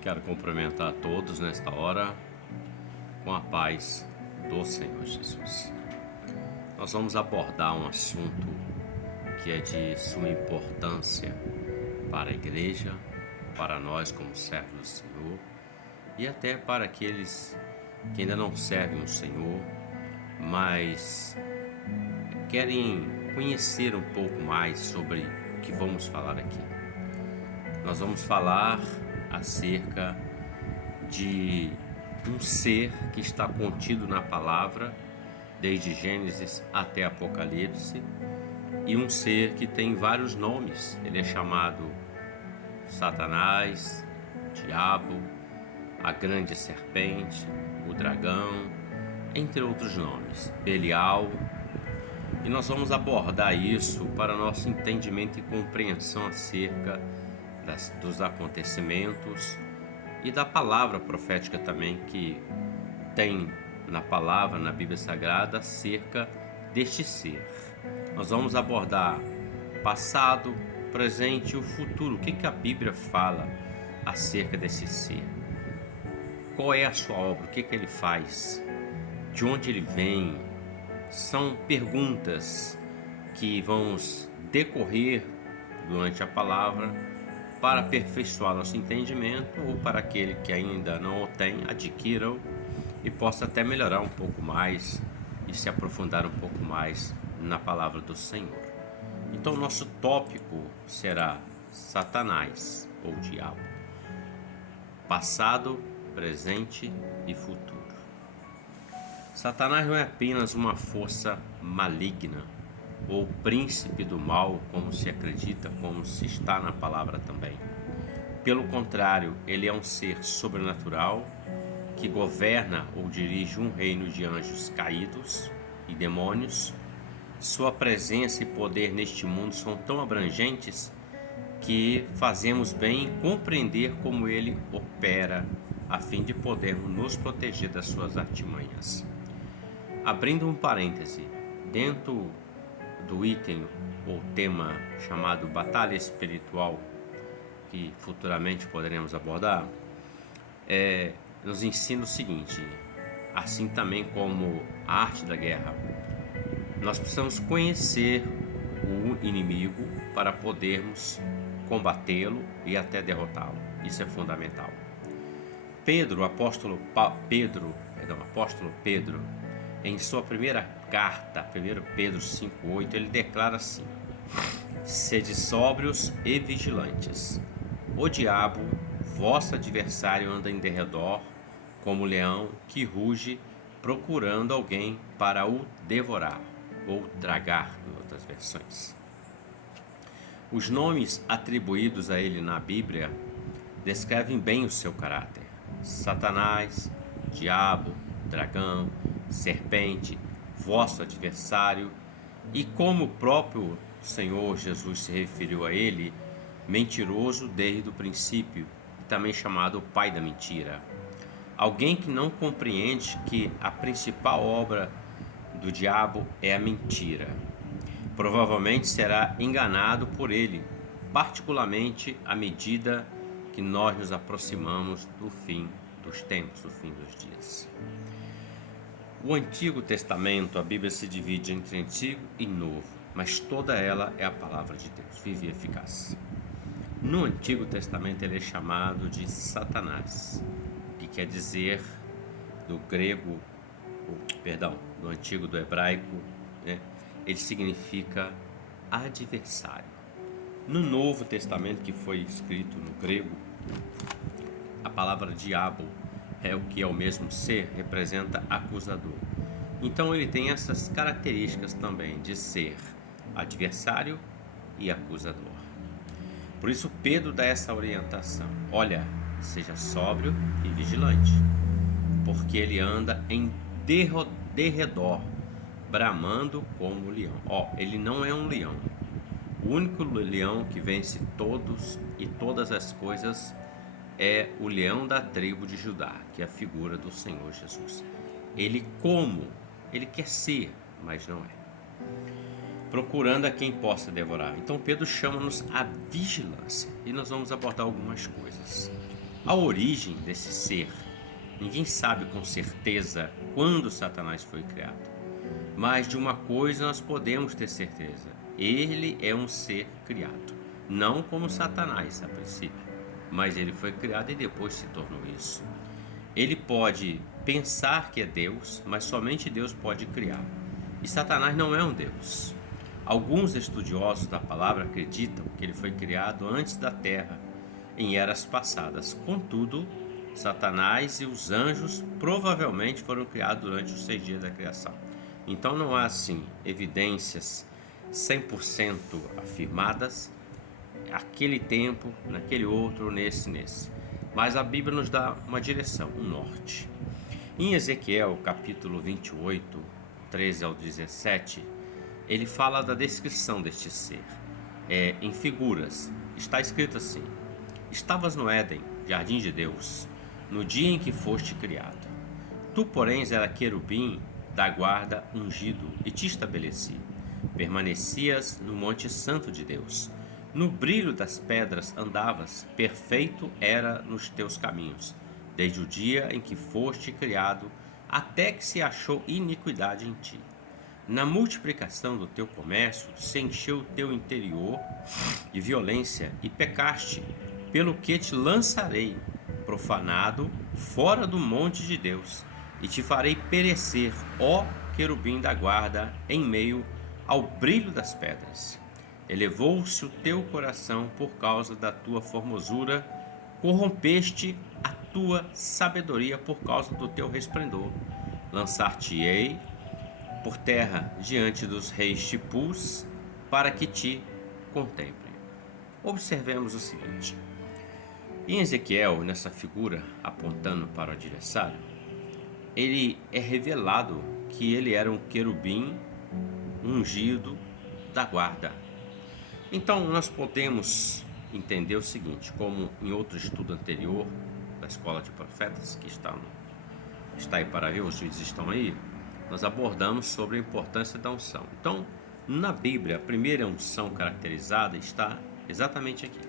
Quero cumprimentar a todos nesta hora com a paz do Senhor Jesus. Nós vamos abordar um assunto que é de suma importância para a igreja, para nós como servos do Senhor e até para aqueles que ainda não servem o Senhor, mas querem conhecer um pouco mais sobre o que vamos falar aqui. Nós vamos falar acerca de um ser que está contido na palavra, desde Gênesis até Apocalipse, e um ser que tem vários nomes. Ele é chamado Satanás, Diabo, a grande serpente, o dragão, entre outros nomes, Belial. E nós vamos abordar isso para nosso entendimento e compreensão acerca dos acontecimentos e da palavra profética também que tem na palavra, na Bíblia Sagrada, acerca deste ser. Nós vamos abordar passado, presente e o futuro. O que a Bíblia fala acerca desse ser? Qual é a sua obra? O que ele faz? De onde ele vem? São perguntas que vamos decorrer durante a palavra para aperfeiçoar nosso entendimento, ou para aquele que ainda não o tem, adquira-o e possa até melhorar um pouco mais e se aprofundar um pouco mais na palavra do Senhor. Então, nosso tópico será Satanás ou Diabo, passado, presente e futuro. Satanás não é apenas uma força maligna ou príncipe do mal, como se acredita, como se está na palavra também. Pelo contrário, ele é um ser sobrenatural que governa ou dirige um reino de anjos caídos e demônios. Sua presença e poder neste mundo são tão abrangentes que fazemos bem em compreender como ele opera, a fim de podermos nos proteger das suas artimanhas. Abrindo um parêntese, dentro do item ou tema chamado Batalha Espiritual, que futuramente poderemos abordar, nos ensina o seguinte: assim também como a arte da guerra, nós precisamos conhecer o inimigo para podermos combatê-lo e até derrotá-lo. Isso é fundamental. Apóstolo Pedro, em sua primeira carta, 1 Pedro 5,8, ele declara assim: sede sóbrios e vigilantes. O diabo, vosso adversário, anda em derredor, como leão que ruge, procurando alguém para o devorar, ou tragar, em outras versões. Os nomes atribuídos a ele na Bíblia descrevem bem o seu caráter: Satanás, Diabo, dragão, serpente, vosso adversário, e como o próprio Senhor Jesus se referiu a ele, mentiroso desde o princípio, e também chamado pai da mentira. Alguém que não compreende que a principal obra do diabo é a mentira. Provavelmente será enganado por ele, particularmente à medida que nós nos aproximamos do fim dos tempos, do fim dos dias. O Antigo Testamento, a Bíblia se divide entre Antigo e Novo, mas toda ela é a palavra de Deus, viva e eficaz. No Antigo Testamento ele é chamado de Satanás, que quer dizer do antigo, do hebraico, ele significa adversário. No Novo Testamento, que foi escrito no grego, a palavra diabo é o que é o mesmo ser, representa acusador. Então ele tem essas características também de ser adversário e acusador. Por isso Pedro dá essa orientação: olha, seja sóbrio e vigilante, porque ele anda em derredor, bramando como leão. Ele não é um leão. O único leão que vence todos e todas as coisas é o leão da tribo de Judá, que é a figura do Senhor Jesus. Ele quer ser, mas não é. Procurando a quem possa devorar. Então Pedro chama-nos à vigilância. E nós vamos abordar algumas coisas. A origem desse ser, ninguém sabe com certeza quando Satanás foi criado. Mas de uma coisa nós podemos ter certeza: ele é um ser criado. Não como Satanás a princípio, mas ele foi criado e depois se tornou isso. Ele pode pensar que é Deus, mas somente Deus pode criar. E Satanás não é um Deus. Alguns estudiosos da palavra acreditam que ele foi criado antes da terra, em eras passadas. Contudo, Satanás e os anjos provavelmente foram criados durante os 6 dias da criação. Então não há assim evidências 100% afirmadas, aquele tempo, naquele outro, nesse. Mas a Bíblia nos dá uma direção, um norte. Em Ezequiel, capítulo 28, 13 ao 17, ele fala da descrição deste ser. Em figuras, está escrito assim: Estavas no Éden, jardim de Deus, no dia em que foste criado. Tu, porém, era querubim da guarda ungido, e te estabeleci. Permanecias no monte santo de Deus. No brilho das pedras andavas, perfeito era nos teus caminhos, desde o dia em que foste criado, até que se achou iniquidade em ti. Na multiplicação do teu comércio, se encheu o teu interior de violência e pecaste, pelo que te lançarei, profanado, fora do monte de Deus, e te farei perecer, ó querubim da guarda, em meio ao brilho das pedras. Elevou-se o teu coração por causa da tua formosura, corrompeste a tua sabedoria por causa do teu resplendor. Lançar-te-ei por terra diante dos reis tipus, para que te contemplem. Observemos o seguinte: em Ezequiel, nessa figura apontando para o adversário, ele é revelado que ele era um querubim ungido da guarda. Então nós podemos entender o seguinte, como em outro estudo anterior da Escola de Profetas, que está aí para ver, os vídeos estão aí, nós abordamos sobre a importância da unção. Então, na Bíblia, a primeira unção caracterizada está exatamente aqui.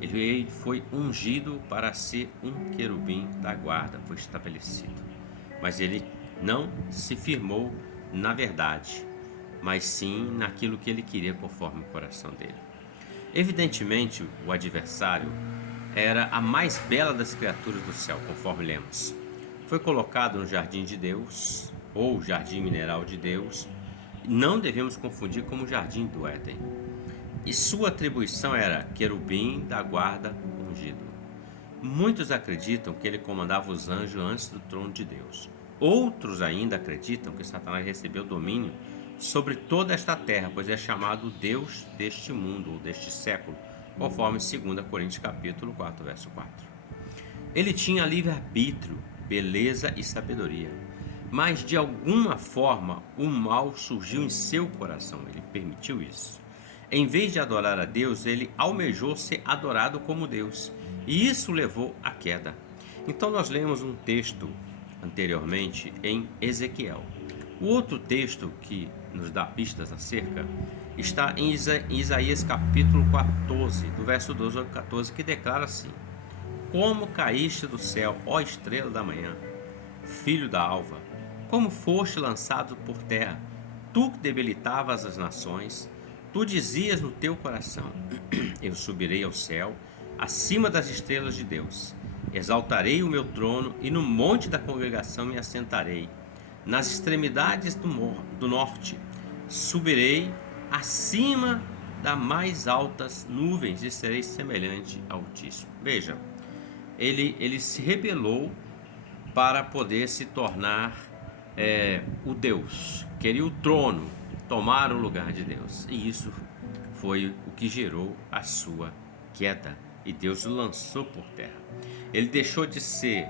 Ele foi ungido para ser um querubim da guarda, foi estabelecido. Mas ele não se firmou na verdade, mas sim naquilo que ele queria conforme o coração dele. Evidentemente, o adversário era a mais bela das criaturas do céu, conforme lemos. Foi colocado no jardim de Deus, ou jardim mineral de Deus. Não devemos confundir com o jardim do Éden. E sua atribuição era querubim da guarda ungido. Muitos acreditam que ele comandava os anjos antes do trono de Deus. Outros ainda acreditam que Satanás recebeu domínio sobre toda esta terra, pois é chamado Deus deste mundo, ou deste século, conforme 2 Coríntios capítulo 4, verso 4. Ele tinha livre-arbítrio, beleza e sabedoria, mas de alguma forma o mal surgiu em seu coração, ele permitiu isso. Em vez de adorar a Deus, ele almejou ser adorado como Deus, e isso levou à queda. Então nós lemos um texto anteriormente em Ezequiel. O outro texto que nos dá pistas acerca está em Isaías capítulo 14, do verso 12 ao 14, que declara assim: Como caíste do céu, ó estrela da manhã, filho da alva, como foste lançado por terra, tu que debilitavas as nações, tu dizias no teu coração: Eu subirei ao céu, acima das estrelas de Deus, exaltarei o meu trono e no monte da congregação me assentarei. Nas extremidades do norte, subirei acima das mais altas nuvens e serei semelhante ao Altíssimo. Veja, ele se rebelou para poder se tornar o Deus, queria o trono, tomar o lugar de Deus. E isso foi o que gerou a sua queda, e Deus o lançou por terra. Ele deixou de ser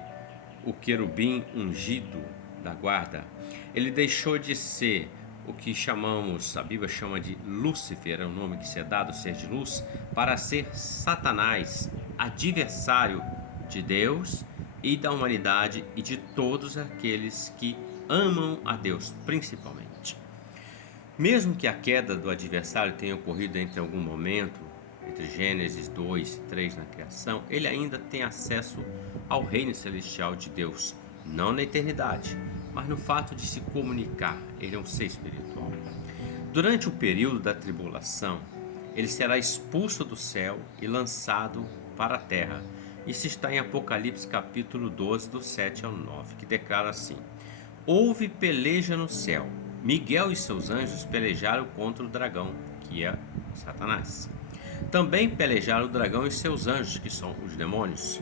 o querubim ungido da guarda, ele deixou de ser o que a Bíblia chama de Lúcifer, é o nome que se é dado, ser de luz, para ser Satanás, adversário de Deus e da humanidade e de todos aqueles que amam a Deus, principalmente. Mesmo que a queda do adversário tenha ocorrido entre algum momento entre Gênesis 2 e 3 na criação, ele ainda tem acesso ao reino celestial de Deus, não na eternidade, mas no fato de se comunicar. Ele é um ser espiritual. Durante o período da tribulação, ele será expulso do céu e lançado para a terra. Isso está em Apocalipse capítulo 12, do 7 ao 9, que declara assim: houve peleja no céu. Miguel e seus anjos pelejaram contra o dragão, que é Satanás. Também pelejaram o dragão e seus anjos, que são os demônios.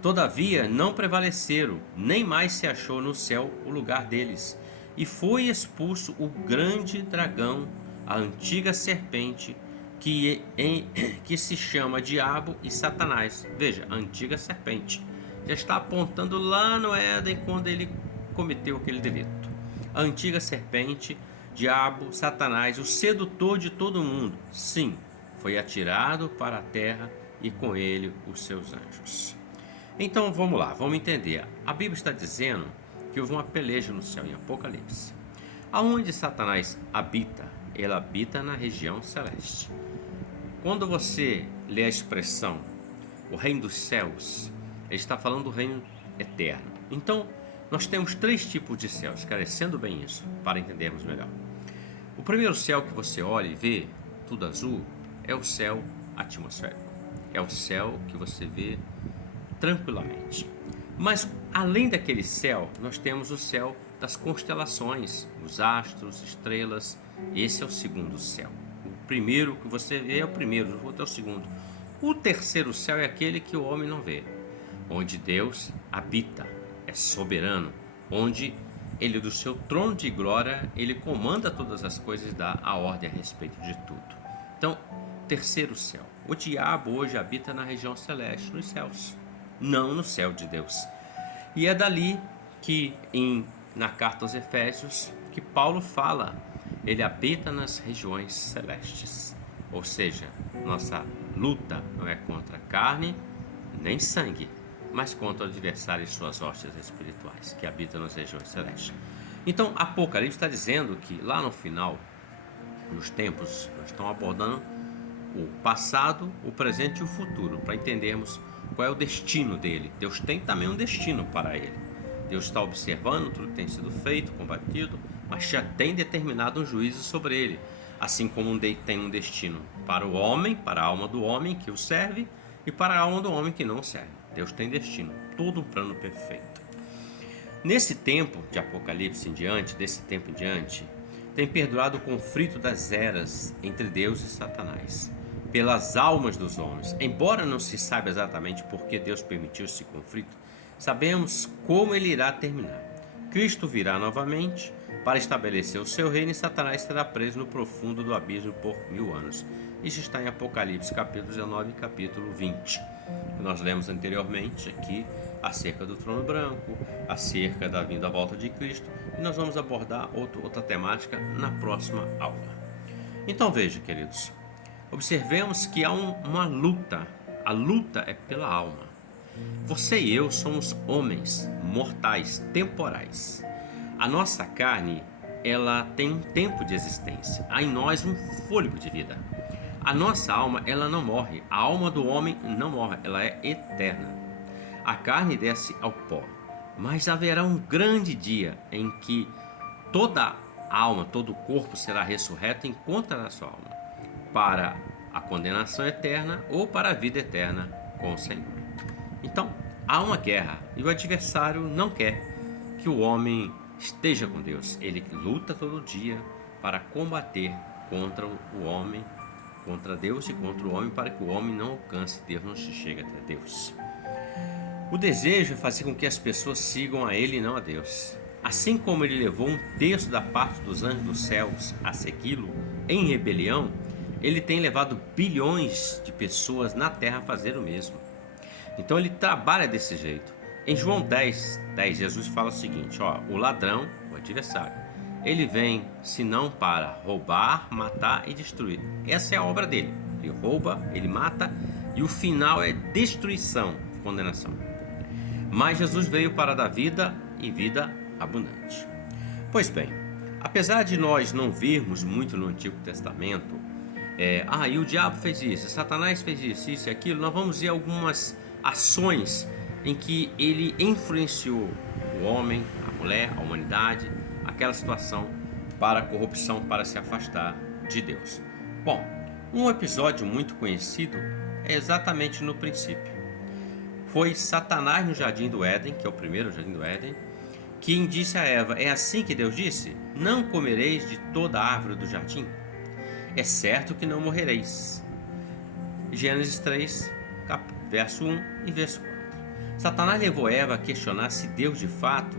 Todavia não prevaleceram, nem mais se achou no céu o lugar deles. E foi expulso o grande dragão, a antiga serpente, que se chama Diabo e Satanás. Veja, a antiga serpente. Já está apontando lá no Éden, quando ele cometeu aquele delito. A antiga serpente, Diabo, Satanás, o sedutor de todo mundo. Sim, foi atirado para a terra e com ele os seus anjos. Então vamos lá, vamos entender. A Bíblia está dizendo que houve uma peleja no céu em Apocalipse. Aonde Satanás habita? Ele habita na região celeste. Quando você lê a expressão o reino dos céus, ele está falando do reino eterno. Então, nós temos 3 tipos de céus, esclarecendo bem isso, para entendermos melhor. O primeiro céu que você olha e vê, tudo azul, é o céu atmosférico. É o céu que você vê tranquilamente. Mas, além daquele céu, nós temos o céu das constelações, os astros, estrelas. Esse é o segundo céu. O primeiro que você vê é o primeiro, o outro é o segundo. O terceiro céu é aquele que o homem não vê, onde Deus habita, é soberano, onde ele, do seu trono de glória, ele comanda todas as coisas e dá a ordem a respeito de tudo. Então, terceiro céu. O diabo hoje habita na região celeste, nos céus, não no céu de Deus. E é dali que, na carta aos Efésios, que Paulo fala, ele habita nas regiões celestes. Ou seja, nossa luta não é contra carne nem sangue, mas contra o adversário e suas hostes espirituais, que habitam nas regiões celestes. Então, Apocalipse está dizendo que lá no final, nos tempos, nós estamos abordando o passado, o presente e o futuro, para entendermos qual é o destino dele. Deus tem também um destino para ele. Deus está observando tudo que tem sido feito, combatido, mas já tem determinado um juízo sobre ele. Assim como tem um destino para o homem, para a alma do homem que o serve, e para a alma do homem que não o serve. Deus tem destino, todo um plano perfeito. Nesse tempo de Apocalipse em diante, desse tempo em diante, tem perdurado o conflito das eras entre Deus e Satanás, pelas almas dos homens. Embora não se saiba exatamente por que Deus permitiu esse conflito, sabemos como ele irá terminar. Cristo virá novamente para estabelecer o seu reino e Satanás será preso no profundo do abismo por 1000 anos. Isso está em Apocalipse capítulo 19 e capítulo 20, que nós lemos anteriormente aqui, acerca do trono branco, acerca da vinda à volta de Cristo, e nós vamos abordar outra temática na próxima aula. Então veja, queridos, observemos que há uma luta. A luta é pela alma. Você e eu somos homens mortais, temporais. A nossa carne, ela tem um tempo de existência. Há em nós um fôlego de vida. A nossa alma, ela não morre. A alma do homem não morre, ela é eterna. A carne desce ao pó, mas haverá um grande dia em que toda alma, todo o corpo será ressurreto e encontrará sua alma para a condenação eterna ou para a vida eterna com o Senhor. Então, há uma guerra e o adversário não quer que o homem esteja com Deus. Ele luta todo dia para combater contra o homem, contra Deus e contra o homem, para que o homem não alcance Deus, não se chegue até Deus. O desejo é fazer com que as pessoas sigam a ele e não a Deus. Assim como ele levou um terço da parte dos anjos dos céus a segui-lo em rebelião, ele tem levado bilhões de pessoas na terra a fazer o mesmo. Então ele trabalha desse jeito. Em João 10, Jesus fala o seguinte, o ladrão, o adversário, ele vem senão para roubar, matar e destruir. Essa é a obra dele. Ele rouba, ele mata e o final é destruição, condenação. Mas Jesus veio para dar vida e vida abundante. Pois bem, apesar de nós não virmos muito no Antigo Testamento E o diabo fez isso, Satanás fez isso e aquilo. Nós vamos ver algumas ações em que ele influenciou o homem, a mulher, a humanidade, aquela situação para a corrupção, para se afastar de Deus. Bom, um episódio muito conhecido é exatamente no princípio. Foi Satanás no Jardim do Éden, que é o primeiro Jardim do Éden, que disse a Eva: é assim que Deus disse? Não comereis de toda a árvore do jardim? É certo que não morrereis. Gênesis 3, verso 1 e verso 4. Satanás levou Eva a questionar se Deus de fato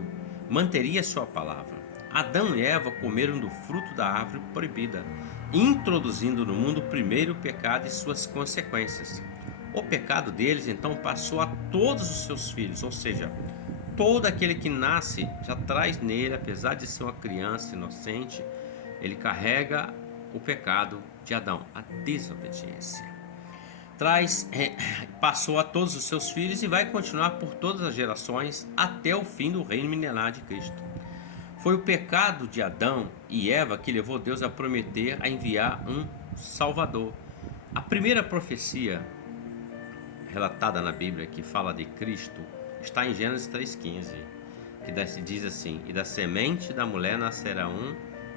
manteria sua palavra. Adão e Eva comeram do fruto da árvore proibida, introduzindo no mundo o primeiro pecado e suas consequências. O pecado deles então passou a todos os seus filhos, ou seja, todo aquele que nasce já traz nele, apesar de ser uma criança inocente, ele carrega o pecado de Adão, a desobediência. Passou a todos os seus filhos e vai continuar por todas as gerações até o fim do reino milenar de Cristo. Foi o pecado de Adão e Eva que levou Deus a prometer a enviar um Salvador. A primeira profecia relatada na Bíblia que fala de Cristo está em Gênesis 3,15, que diz assim: e da semente da mulher nascerá um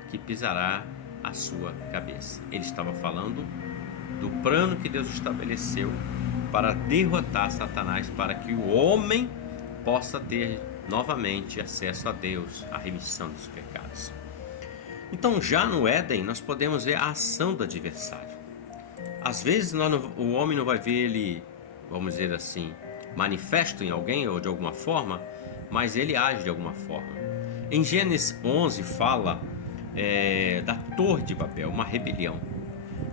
que pisará a sua cabeça. Ele estava falando do plano que Deus estabeleceu para derrotar Satanás, para que o homem possa ter novamente acesso a Deus, a remissão dos pecados. Então, já no Éden, nós podemos ver a ação do adversário. Às vezes o homem não vai ver ele, vamos dizer assim, manifesto em alguém ou de alguma forma, mas ele age de alguma forma. Em Gênesis 11 fala da Torre de Babel, uma rebelião.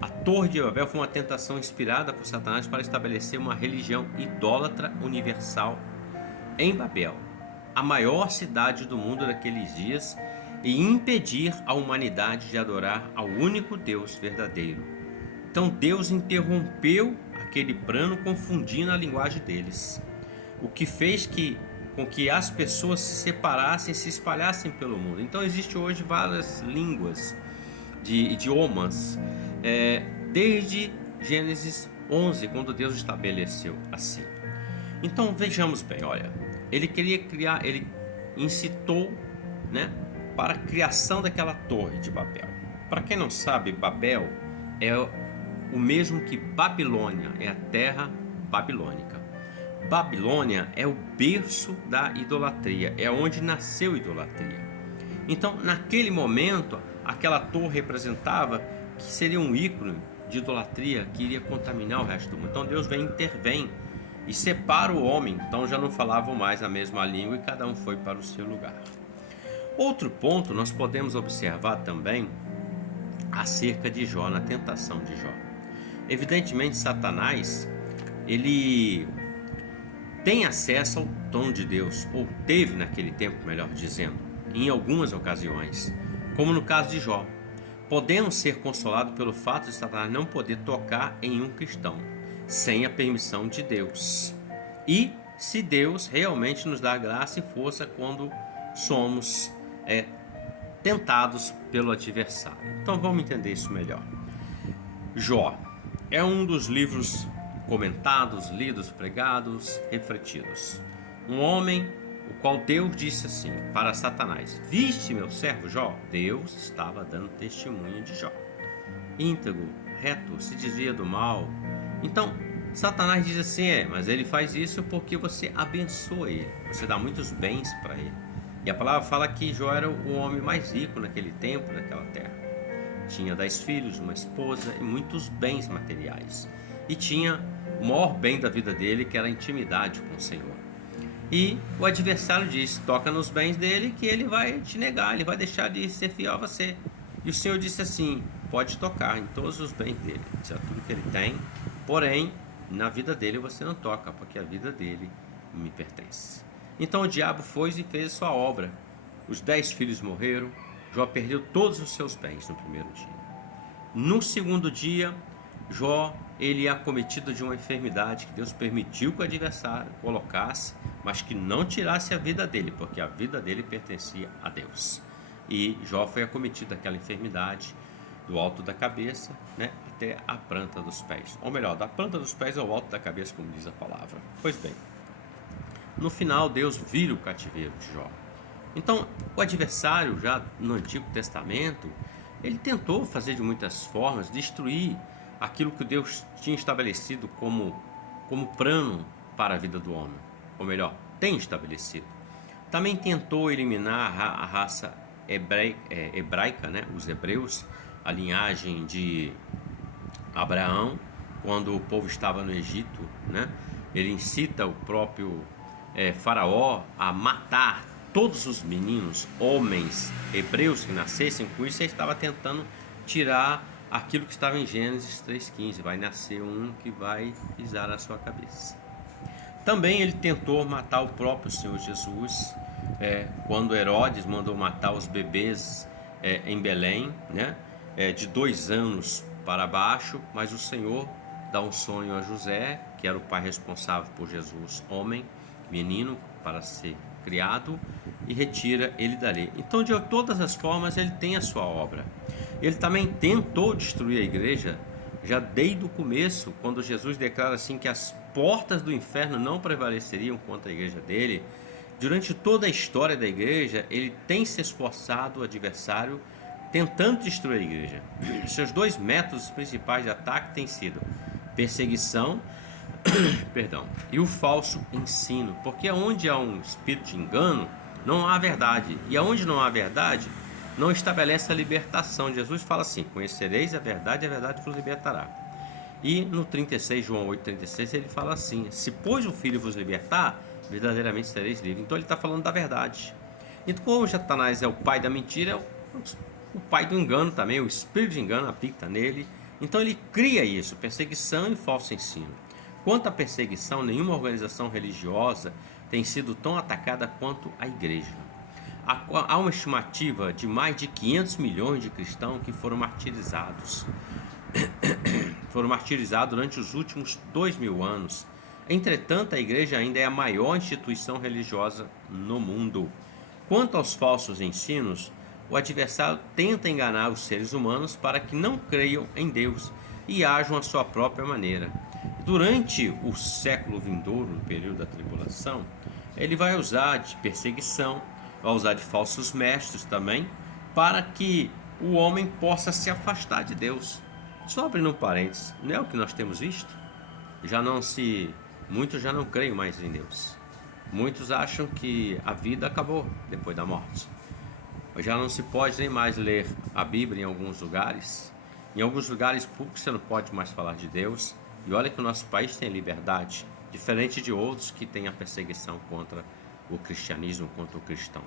A Torre de Babel foi uma tentação inspirada por Satanás para estabelecer uma religião idólatra universal em Babel, a maior cidade do mundo naqueles dias, e impedir a humanidade de adorar ao único Deus verdadeiro. Então Deus interrompeu aquele plano, confundindo a linguagem deles, o que fez com que as pessoas se separassem, se espalhassem pelo mundo. Então existe hoje várias línguas, idiomas, desde Gênesis 11, quando Deus estabeleceu assim. Então vejamos bem, olha, ele queria criar, ele incitou, para a criação daquela Torre de Babel. Para quem não sabe, Babel é o mesmo que Babilônia, é a terra babilônica. Babilônia é o berço da idolatria, é onde nasceu a idolatria. Então, naquele momento, aquela torre representava que seria um ícone de idolatria que iria contaminar o resto do mundo. Então Deus intervém e separa o homem. Então já não falavam mais a mesma língua e cada um foi para o seu lugar. Outro ponto nós podemos observar também acerca de Jó, na tentação de Jó. Evidentemente, Satanás, ele tem acesso ao trono de Deus, ou teve naquele tempo, melhor dizendo, em algumas ocasiões, como no caso de Jó. Podemos ser consolados pelo fato de Satanás não poder tocar em um cristão sem a permissão de Deus. E se Deus realmente nos dá graça e força quando somos tentados pelo adversário. Então vamos entender isso melhor. Jó é um dos livros comentados, lidos, pregados, refletidos. Um homem o qual Deus disse assim para Satanás: viste meu servo Jó? Deus estava dando testemunho de Jó. Íntegro, reto, se desvia do mal. Então Satanás diz assim: mas ele faz isso porque você abençoa ele, você dá muitos bens para ele. E a palavra fala que Jó era o homem mais rico naquele tempo, naquela terra. Tinha 10 filhos, uma esposa e muitos bens materiais. E tinha o maior bem da vida dele, que era a intimidade com o Senhor. E o adversário diz: toca nos bens dele que ele vai te negar, ele vai deixar de ser fiel a você. E o Senhor disse assim: pode tocar em todos os bens dele, isso é tudo que ele tem, porém na vida dele você não toca, porque a vida dele me pertence. Então o diabo foi e fez a sua obra. Os 10 filhos morreram. Jó perdeu todos os seus bens no primeiro dia. No segundo dia, Jó ele é acometido de uma enfermidade que Deus permitiu que o adversário colocasse, mas que não tirasse a vida dele, porque a vida dele pertencia a Deus. E Jó foi acometido daquela enfermidade do alto da cabeça, até a planta dos pés. Ou melhor, da planta dos pés ao alto da cabeça, como diz a palavra. Pois bem, no final Deus vira o cativeiro de Jó. Então, o adversário, já no Antigo Testamento, ele tentou fazer de muitas formas, destruir aquilo que Deus tinha estabelecido como plano para a vida do homem. Ou melhor, tem estabelecido. Também tentou eliminar a raça hebraica, né? Os hebreus, a linhagem de Abraão, quando o povo estava no Egito, né? Ele incita o próprio faraó a matar todos os meninos, homens hebreus que nascessem. Com isso ele estava tentando tirar aquilo que estava em Gênesis 3,15, vai nascer um que vai pisar a sua cabeça. Também ele tentou matar o próprio Senhor Jesus, quando Herodes mandou matar os bebês em Belém, né? De 2 anos para baixo, mas o Senhor dá um sonho a José, que era o pai responsável por Jesus, homem, menino, para ser criado, e retira ele dali. Então, de todas as formas, ele tem a sua obra. Ele também tentou destruir a igreja, já desde o começo, quando Jesus declara assim que as portas do inferno não prevaleceriam contra a igreja dele. Durante toda a história da igreja, ele tem se esforçado, o adversário, tentando destruir a igreja. Seus 2 métodos principais de ataque têm sido perseguição e o falso ensino, porque onde há um espírito de engano, não há verdade, e aonde não há verdade, não estabelece a libertação. Jesus fala assim: conhecereis a verdade vos libertará. E no 36, João 8,36, ele fala assim: se pois o Filho vos libertar, verdadeiramente sereis livres. Então ele está falando da verdade. Então, como Satanás é o pai da mentira, é o pai do engano também, o espírito de engano habita nele. Então ele cria isso, perseguição e falso ensino. Quanto à perseguição, nenhuma organização religiosa tem sido tão atacada quanto a igreja. Há uma estimativa de mais de 500 milhões de cristãos que foram martirizados. Foram martirizados durante os últimos 2000 anos. Entretanto, a igreja ainda é a maior instituição religiosa no mundo. Quanto aos falsos ensinos, o adversário tenta enganar os seres humanos para que não creiam em Deus e ajam à sua própria maneira. Durante o século vindouro, no período da tribulação, ele vai usar de perseguição, vai usar de falsos mestres também, para que o homem possa se afastar de Deus. Só abrindo um parênteses, não é o que nós temos visto? Muitos já não creem mais em Deus. Muitos acham que a vida acabou depois da morte. Já não se pode nem mais ler a Bíblia em alguns lugares. Em alguns lugares públicos você não pode mais falar de Deus. E olha que o nosso país tem liberdade, diferente de outros que têm a perseguição contra o cristianismo, contra o cristão.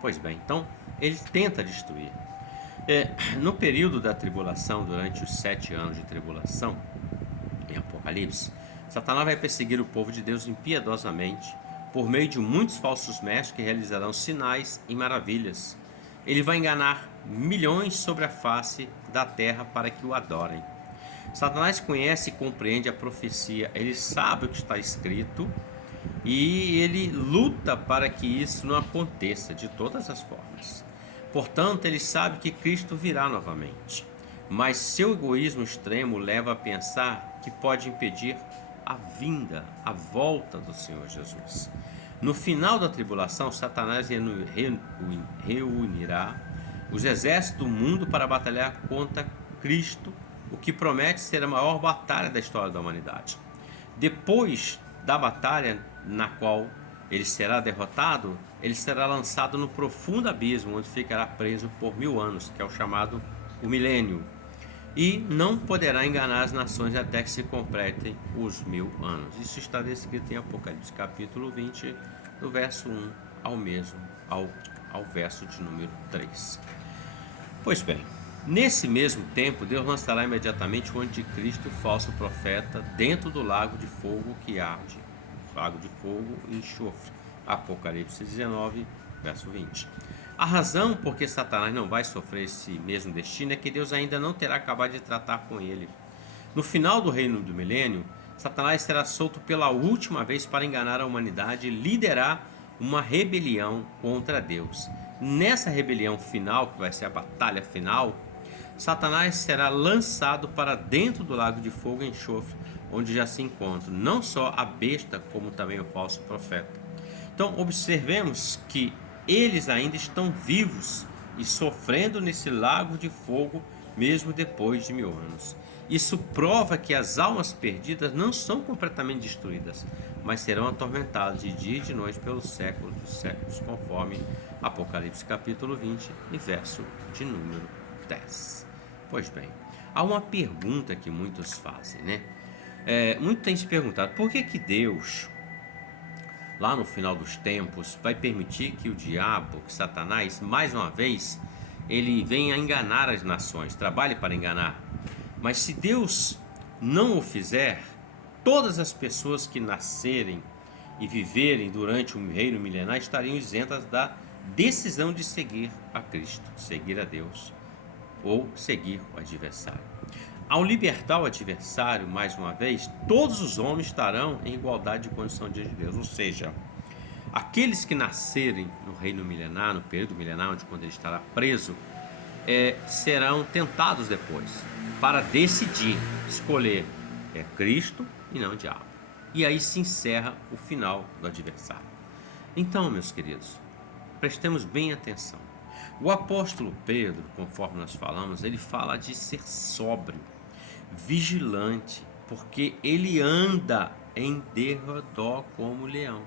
Pois bem, então ele tenta destruir. No período da tribulação, durante os 7 anos de tribulação, em Apocalipse, Satanás vai perseguir o povo de Deus impiedosamente, por meio de muitos falsos mestres que realizarão sinais e maravilhas. Ele vai enganar milhões sobre a face da terra para que o adorem. Satanás conhece e compreende a profecia, ele sabe o que está escrito e ele luta para que isso não aconteça de todas as formas. Portanto, ele sabe que Cristo virá novamente, mas seu egoísmo extremo leva a pensar que pode impedir a vinda, a volta do Senhor Jesus. No final da tribulação, Satanás reunirá os exércitos do mundo para batalhar contra Cristo, o que promete ser a maior batalha da história da humanidade. Depois da batalha na qual ele será derrotado, ele será lançado no profundo abismo, onde ficará preso por 1000 anos, que é o chamado o milênio, e não poderá enganar as nações até que se completem os 1000 anos. Isso está descrito em Apocalipse capítulo 20, do verso 1 ao verso de número 3. Pois bem, nesse mesmo tempo, Deus lançará imediatamente o anticristo, o falso profeta, dentro do lago de fogo que arde, lago de fogo e enxofre. Apocalipse 19, verso 20. A razão por que Satanás não vai sofrer esse mesmo destino é que Deus ainda não terá acabado de tratar com ele. No final do reino do milênio, Satanás será solto pela última vez para enganar a humanidade e liderar uma rebelião contra Deus. Nessa rebelião final, que vai ser a batalha final, Satanás será lançado para dentro do lago de fogo e enxofre, onde já se encontram não só a besta, como também o falso profeta. Então, observemos que eles ainda estão vivos e sofrendo nesse lago de fogo, mesmo depois de 1000 anos. Isso prova que as almas perdidas não são completamente destruídas, mas serão atormentadas de dia e de noite pelos séculos dos séculos, conforme Apocalipse capítulo 20 e verso de número 10. Pois bem, há uma pergunta que muitos fazem, né? Muitos têm se perguntado por que Deus, lá no final dos tempos, vai permitir que o diabo, que Satanás, mais uma vez, ele venha enganar as nações, trabalhe para enganar. Mas se Deus não o fizer, todas as pessoas que nascerem e viverem durante o reino milenar estariam isentas da decisão de seguir a Cristo, seguir a Deus ou seguir o adversário. Ao libertar o adversário, mais uma vez, todos os homens estarão em igualdade de condição diante de Deus. Ou seja, aqueles que nascerem no reino milenar, no período milenar, onde quando ele estará preso, serão tentados depois para decidir, escolher Cristo e não o diabo. E aí se encerra o final do adversário. Então, meus queridos, prestemos bem atenção. O apóstolo Pedro, conforme nós falamos, ele fala de ser sóbrio, vigilante, porque ele anda em derredor como leão.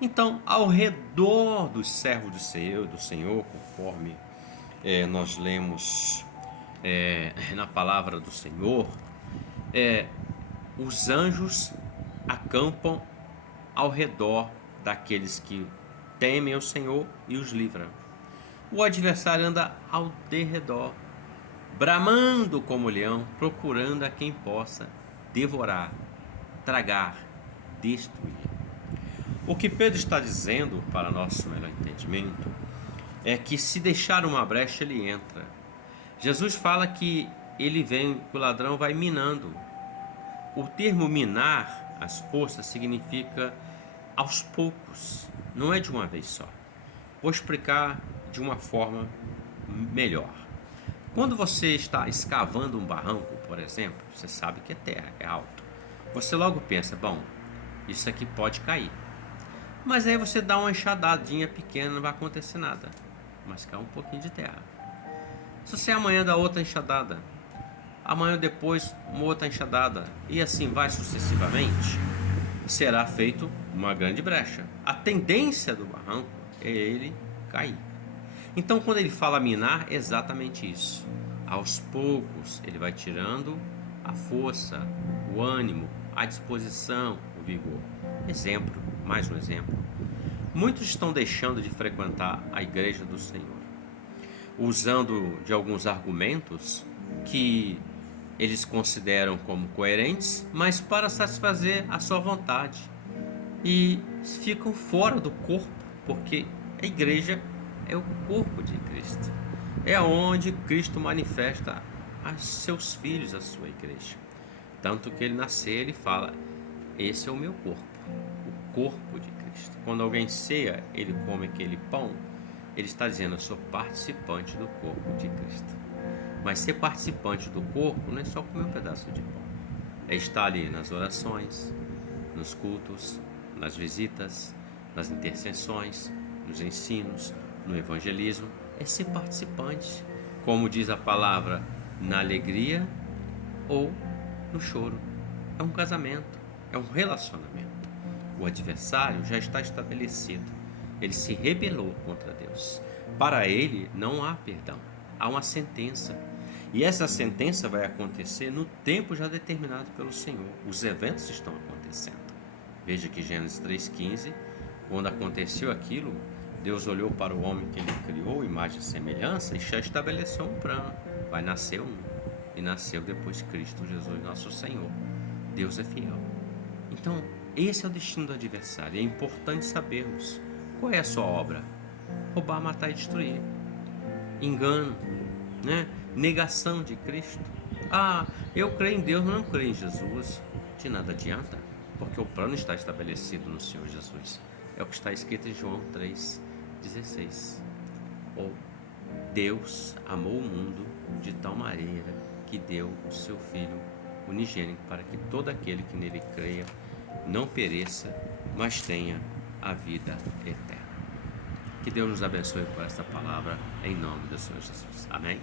Então, ao redor dos servos do Senhor, conforme nós lemos na palavra do Senhor, os anjos acampam ao redor daqueles que temem o Senhor e os livram. O adversário anda ao derredor, bramando como leão, procurando a quem possa devorar, tragar, destruir. O que Pedro está dizendo, para nosso melhor entendimento, é que se deixar uma brecha, ele entra. Jesus fala que ele vem, que o ladrão vai minando. O termo minar as forças significa aos poucos, não é de uma vez só. Vou explicar de uma forma melhor. Quando você está escavando um barranco, por exemplo, você sabe que é terra, é alto. Você logo pensa, bom, isso aqui pode cair. Mas aí você dá uma enxadadinha pequena, não vai acontecer nada. Mas cai um pouquinho de terra. Se você amanhã dá outra enxadada, amanhã depois uma outra enxadada, e assim vai sucessivamente, será feito uma grande brecha. A tendência do barranco é ele cair. Então, quando ele fala minar, é exatamente isso. Aos poucos, ele vai tirando a força, o ânimo, a disposição, o vigor. Exemplo, mais um exemplo. Muitos estão deixando de frequentar a igreja do Senhor, usando de alguns argumentos que eles consideram como coerentes, mas para satisfazer a sua vontade. E ficam fora do corpo, porque a igreja é o corpo de Cristo. É onde Cristo manifesta a seus filhos, a sua igreja. Tanto que ele nascer, ele fala, esse é o meu corpo, o corpo de Cristo. Quando alguém ceia, ele come aquele pão, ele está dizendo, eu sou participante do corpo de Cristo. Mas ser participante do corpo não é só comer um pedaço de pão. É estar ali nas orações, nos cultos, nas visitas, nas intercessões, nos ensinos, no evangelismo, é ser participante, como diz a palavra, na alegria ou no choro. É um casamento, é um relacionamento. O adversário já está estabelecido, ele se rebelou contra Deus. Para ele não há perdão, há uma sentença. E essa sentença vai acontecer no tempo já determinado pelo Senhor. Os eventos estão acontecendo. Veja que Gênesis 3,15, quando aconteceu aquilo, Deus olhou para o homem que ele criou, imagem e semelhança, e já estabeleceu um plano. Vai nascer um. E nasceu depois Cristo Jesus, nosso Senhor. Deus é fiel. Então, esse é o destino do adversário. É importante sabermos qual é a sua obra. Roubar, matar e destruir. Engano, né? Negação de Cristo. Ah, eu creio em Deus, mas não creio em Jesus. De nada adianta, porque o plano está estabelecido no Senhor Jesus. É o que está escrito em João 3,16. Ou Deus amou o mundo de tal maneira que deu o seu Filho unigênito, para que todo aquele que nele creia não pereça, mas tenha a vida eterna. Que Deus nos abençoe por esta palavra, em nome do Senhor Jesus. Amém?